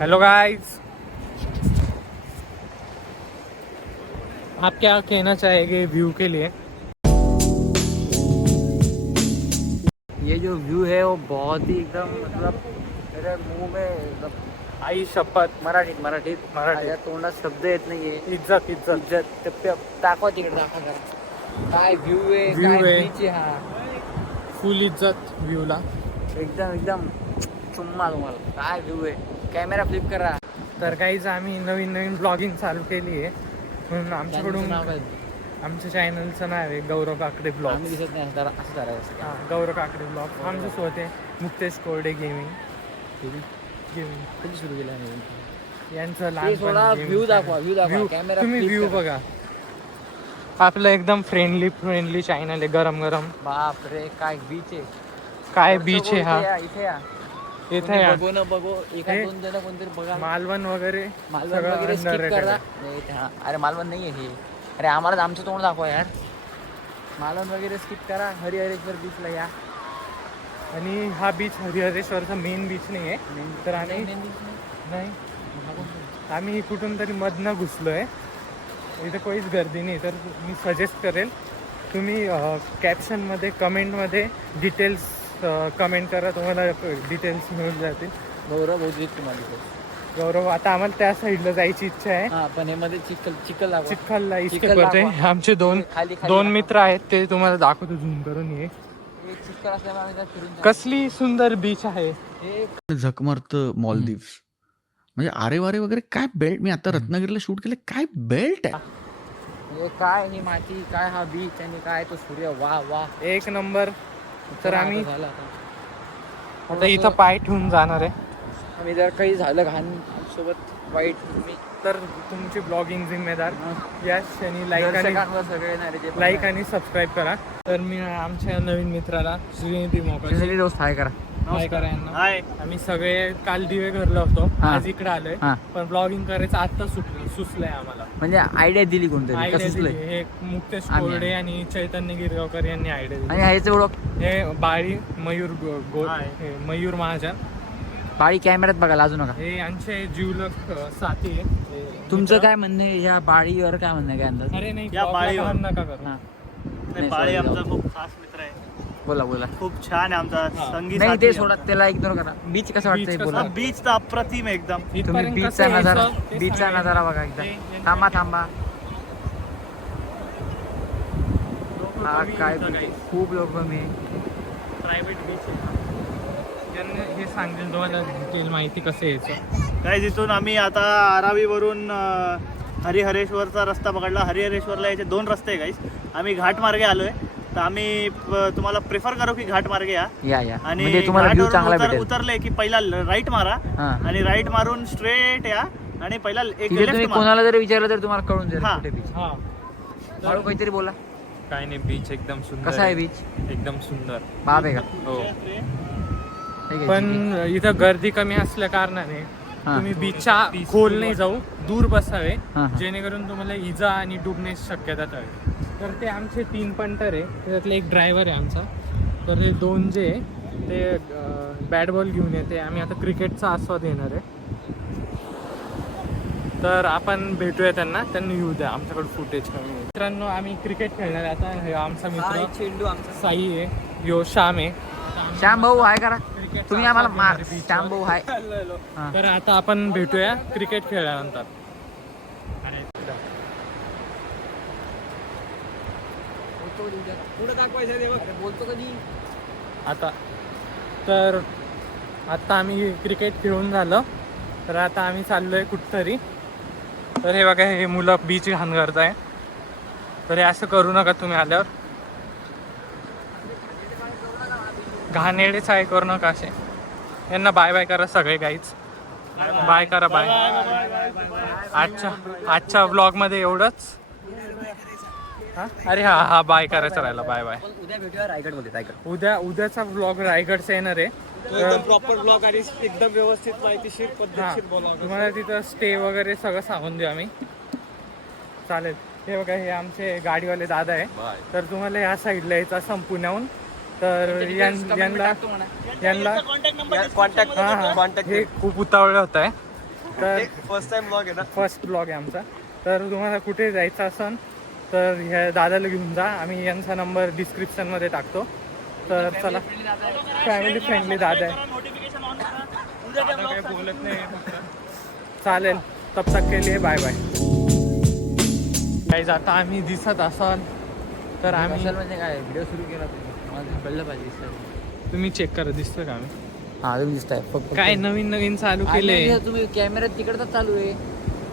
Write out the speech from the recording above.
Hello guys, आप क्या कहना चाहेंगे व्यू के लिए? ये जो व्यू है वो बहुत ही एकदम मतलब मेरे मुंह में एकदम आई शपथ. मराठीत मराठीत. माझ्या तोंडात शब्द येत नाहीये. इज्जत इज्जत. इज्जत दाखवा तिकडे दाखवा जरा. काय व्ह्यू आहे, View काय आहे. बीच आहे हा. फुल इज्जत व्ह्यूला. एकदम एकदम चुम्मा तुम्हाला. काय व्ह्यू आहे. कॅमेरा फ्लिप करा. तर काहीच आम्ही नवीन ब्लॉगिंग चालू केली आहे म्हणून आमच्याकडून नाव काय? आमच्या चॅनलचं नाव आहे गौरव काकडे ब्लॉग. आम्ही दिसत नाही जरा असं करायचं. हां, गौरव काकडे ब्लॉग. आमचं स्वत आहे मुक्तेश कोरडे गेमिंग. कधी सुरू केलं आहे? यांचं थोडा व्ह्यू दाखवा. View, कॅमेरा तुम्ही व्ह्यू बघा. आपलं एकदम फ्रेंडली चॅनल आहे. गरम बाप रे काय बीच आहे. काय बीच आहे हा. इथे या. इथे या. बघू न बघू एका हे दोन जण कोणतरी बघा. मालवण वगैरे मालवण सगळं वगैरे स्किप underrated करा. आहे. नाही इथे हा. अरे मालवण नाही आहे हे. अरे आम्हाला आमचं तोंड दाखवा यार. मालवण वगैरे स्किप करा. हरिहरेश्वर बीचला या. आणि हा बीच हरिहरेश्वरचा मेन बीच नाही आहे. तर आम्ही नाही आम्ही कुठून तरी मधनं घुसलोय. इथे काहीच गर्दी नाही. तर मी सजेस्ट करेल तुम्ही कॅप्शनमध्ये कमेंटमध्ये डिटेल्स कमेंट करा. तुम्हाला डिटेल्स मिळून जातील. गौरव बहुत तुम्हाला. गौरव, आता आम्हाला त्या साईडला जायची इच्छा आहे. हा पण हे मध्ये चिखल दाखवा. चिखलला इस्के चिखल करते. दाखवा. आमचे दोन खाली मित्र आहेत, ते तुम्हाला दाखवतो झूम करून. ये हे चिखल असल्यामुळे आम्ही त्यात फिरून जाऊ. कसली सुंदर बीच आहे. हे झकमरत मॉलदीव्स म्हणजे आरे वारे वगैरे काय बेल्ट. मी आता रत्नागिरीला शूट केलं. काय बेल्ट आहे. हे काय ही माती, काय हा बीच आणि काय तो सूर्य. वा वा. एक नंबर. तर आम्ही झालं आता इथं पाय ठेवून जाणार आहे. आम्ही जर काही झालं घाण सोबत वाईट तुम्ही तर तुमची ब्लॉगिंग जिम्मेदार. या क्षणी लाईक सगळे आणि सबस्क्राईब करा. तर मी आमच्या नवीन मित्राला श्रीनिधी मोका रोज हाय करा. हाय करा यांना. आम्ही सगळे काल दिवे घरला होतो, हा. आज इकडे आलोय. हा. पण ब्लॉगिंग करायचं आता सुचलंय आम्हाला. म्हणजे आयडिया दिली कोणतरी का आयडिया सुचलंय? दिली. हे मुक्तेश आम्ही कोरडे आणि चैतन्य गिरगावकर यांनी आयडिया दिली. आणि ह्याचं ओळख हे बाळी मयूर हे मयूर महाजन. बाळी कॅमेऱ्यात बघायला अजून नका. हे यांचे जीवलग साथी आहे. तुमचं काय म्हणणं आहे या बाळीवर? काय म्हणणं आहे, काय अंदाज? अरे नाही, या बाळीवर blog ला नका करू. हा. नाही, बाळी आमचा खूप खास मित्र आहे. बोला खूप छान आहे आमचा संगीत नाही साथी ते आहे सोडा, आमचा. त्याला इग्नोर करा. बीच कसं वाटतंय Beach बोला. कसं? बीच तर अप्रतिम आहे एकदम. तुम्ही इथपर्यंत बीचचा कसं नजारा यायचं ते बीचचा सांगायचं. नजारा बघा एकदा. हे- थांबा. हा कमी काय इथं beach काही. आहे. खूप लोक कमी. प्रायव्हेट बीच आहे. त्यांनी हे सांगेल तुम्हाला डिटेल माहिती कसं यायचं. काय तिथून आम्ही आता आरावीवरून हरिहरेश्वरचा रस्ता पकडला. हरिहरेश्वरला याचे 2 रस्ते आहे गाईस. आम्ही घाट मार्गे आलोय. तर आम्ही तुम्हाला प्रेफर करू की घाट मार्गे या. आणि म्हणजे तुम्हाला व्ह्यू चांगला घाटावरून भेटेल. उतरले की पहिला राईट मारा हा. आणि राईट मारून स्ट्रेट या आणि पहिला एक तिथे तुम्ही लेफ्ट मारा. कोणाला जरी विचारलं तर तुम्हाला कळून जाईल हा. कुठे बीच. हा, बाळू काहीतरी बोला. काय नाही, बीच एकदम सुंदर. कसा आहे बीच? एकदम सुंदर. बाप आहे का? हो. ठीक आहे, पण ठीक आहे. इथं गर्दी कमी असल्या कारणाने हा. तुम्ही बीचच्या खोल नाही जाऊ, दूर बसावे, हा, हा. जेणेकरून तुम्हाला इजा आणि डुबण्याची शक्यता टळेल. तर ते आमचे 3 पंटर आहे. त्याच्यातले एक ड्रायव्हर आहे आमचा. तर हे 2 जे आहे ते बॅट बॉल घेऊन येते. आम्ही आता क्रिकेटचा आस्वाद घेणार आहे. तर आपण भेटूया त्यांना येऊ द्या. आमच्याकडे फुटेज कमी आहे. मित्रांनो, आम्ही क्रिकेट खेळणार आहे आता. हे आमचा मित्र चेंडू आमचा साई आहे, यो श्याम आहे. श्याम भाऊ हाय करा. क्रिकेटचा तुम्ही आम्हाला आस्वाद मार. घेणार आहे श्याम beachवर. भाऊ हाय. हा. तर आता आपण भेटूया क्रिकेट खेळल्यानंतर. बोलतो कधी? आता आम्ही क्रिकेट खेळून झालं. तर आता आम्ही चाललोय कुठतरी. तर हे बघा, हे मुलं बीच घाण करताय. तर हे असं करू नका तुम्ही आल्यावर. घाणेडेच आहे, करू नका असे. यांना बाय बाय करा सगळे गाईच. बाय करा, बाय. आजच्या ब्लॉगमध्ये एवढंच. हा? अरे हा बाय करायचं राहिला. Bye bye. उद्या भेटूया रायगडमध्ये. रायगड उद्याचा ब्लॉग रायगडचा येणार आहे. प्रॉपर ब्लॉग आणि एकदम व्यवस्थित माहितीशीर हा, पद्धतशीर ब्लॉग. तुम्हाला तिथं स्टे वगैरे सगळं सांगून देऊ आम्ही. चालेल. हे बघा, हे आमचे गाडीवाले दादा आहे. तर तुम्हाला ह्या साईडला यायचं असं पुण्याहून. तर यांना कॉन्टॅक्ट नंबर हा, हे खूप उतावळे होत आहे. तर फर्स्ट टाइम ब्लॉग आहे ना. फर्स्ट ब्लॉग आहे आमचा. तर तुम्हाला कुठे जायचं असेल तर ह्या दादाला घेऊन जा. आम्ही यांचा नंबर डिस्क्रिप्शनमध्ये टाकतो. तर चला, फॅमिली फ्रेंडली दादा आहे. नोटिफिकेशन ऑन करा. काही बोलत नाही चालेल. तब तक के लिए बाय बाय. काही आता आम्ही दिसत असाल तर आम्ही म्हणजे काय व्हिडिओ सुरू केला मला कळलं पाहिजे. तुम्ही चेक करा दिसतं का आम्ही हा तुम्ही दिसताय काय नवीन नवीन चालू केले. तुम्ही कॅमेरा तिकडचा चालू आहे.